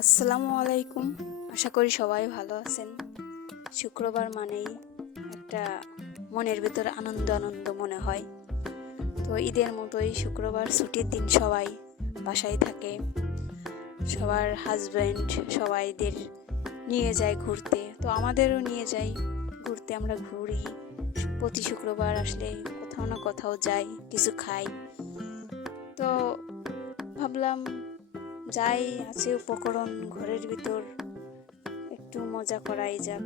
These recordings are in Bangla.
আসসালামু আলাইকুম। আশা করি সবাই ভালো আছেন। শুক্রবার মানেই একটা মনের ভিতর আনন্দ আনন্দ মনে হয়। তো ঈদের মতোই শুক্রবার ছুটির দিন, সবাই বাসায় থাকে, সবার হাজব্যান্ড সবাইদের নিয়ে যায় ঘুরতে। তো আমাদেরও নিয়ে যাই ঘুরতে, আমরা ঘুরি। প্রতি শুক্রবার আসলে কোথাও না কোথাও যাই, কিছু খাই। তো ভাবলাম যাই আছে উপকরণ ঘরের ভিতর একটু মজা করাই যাক।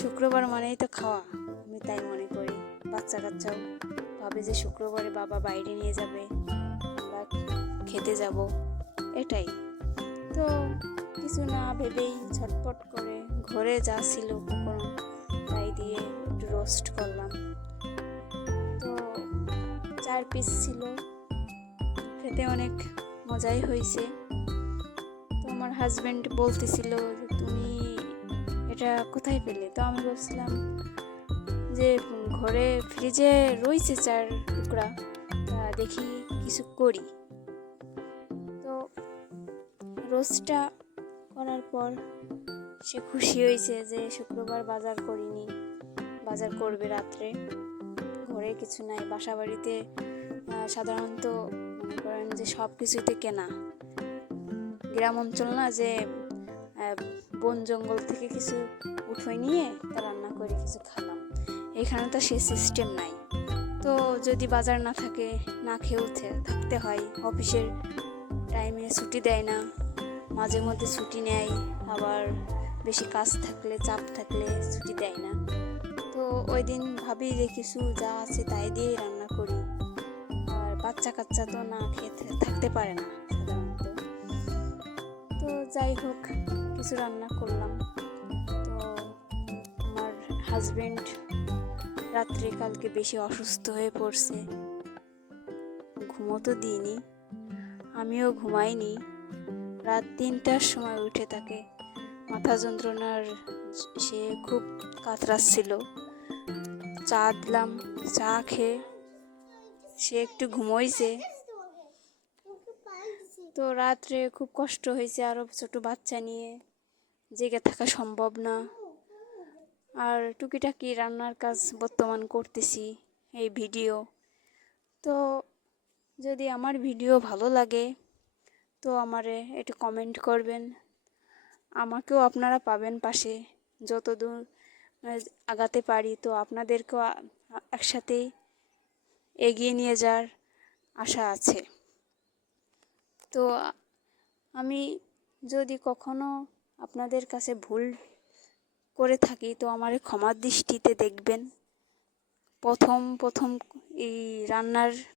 শুক্রবার মানেই তো খাওয়া, আমি তাই মনে করি। বাচ্চা কাচ্চাও ভাবে যে শুক্রবারে বাবা বাইরে নিয়ে যাবে, আমরা খেতে যাব, এটাই। তো কিছু না ভেবেই ছটপট করে ঘরে যা ছিল উপকরণ তাই দিয়ে একটু রোস্ট করলাম। তো 4 পিস ছিল, খেতে অনেক মজাই হয়েছে। তো আমার হাজব্যান্ড বলতেছিল যে তুমি এটা কোথায় পেলে? তো আমি বলছিলাম যে ঘরে ফ্রিজে রয়েছে 4 টুকরা, তা দেখি কিছু করি। তো রোস্টটা করার পর সে খুশি হয়েছে যে শুক্রবার বাজার করিনি, বাজার করবে রাত্রে। ঘরে কিছু নাই, বাসা বাড়িতে সাধারণত মনে করেন যে সব কিছুতে কেনা। গ্রাম অঞ্চল না, যে বন জঙ্গল থেকে কিছু উঠোয় নিয়ে তা রান্না করে কিছু খেলাম। এখানে তো সে সিস্টেম নাই। তো যদি বাজার না থাকে, না খেয়েও থাকতে হয়। অফিসের টাইমে ছুটি দেয় না, মাঝে মধ্যে ছুটি নেয়, আবার বেশি কাজ থাকলে, চাপ থাকলে ছুটি দেয় না। তো ওই দিন ভাবি যে কিছু যা আছে তাই দিয়েই রান্না করি। আর বাচ্চা কাচ্চা তো না খেয়ে থাকতে পারে না সাধারণত। তো যাই হোক, কিছু রান্না করলাম। তো আমার হাজব্যান্ড রাত্রে কালকে বেশি অসুস্থ হয়ে পড়ছে, ঘুমোতে দিইনি, আমিও ঘুমাইনি। রাত 3টার সময় উঠে তাকে মাথা যন্ত্রণার, সে খুব কাতরাচ্ছিল। চা দিলাম, চা খেয়ে সে একটু ঘুমোইছে। তো রাত্রে খুব কষ্ট হয়েছে, আরও ছোট বাচ্চা নিয়ে জেগে থাকা সম্ভব না। আর টুকিটাকি রান্নার কাজ বর্তমান করতেছি, এই ভিডিও। তো যদি আমার ভিডিও ভালো লাগে তো আমারে একটু কমেন্ট করবেন, আমাকেও আপনারা পাবেন পাশে। যতদূর আগাতে পারি তো আপনাদেরকেও একসাথেই এগিয়ে নিয়ে যাওয়ার আশা আছে। তো আমি যদি কখনো আপনাদের কাছে ভুল করে থাকি তো আমারে ক্ষমার দৃষ্টিতে দেখবেন। প্রথম এই রান্নার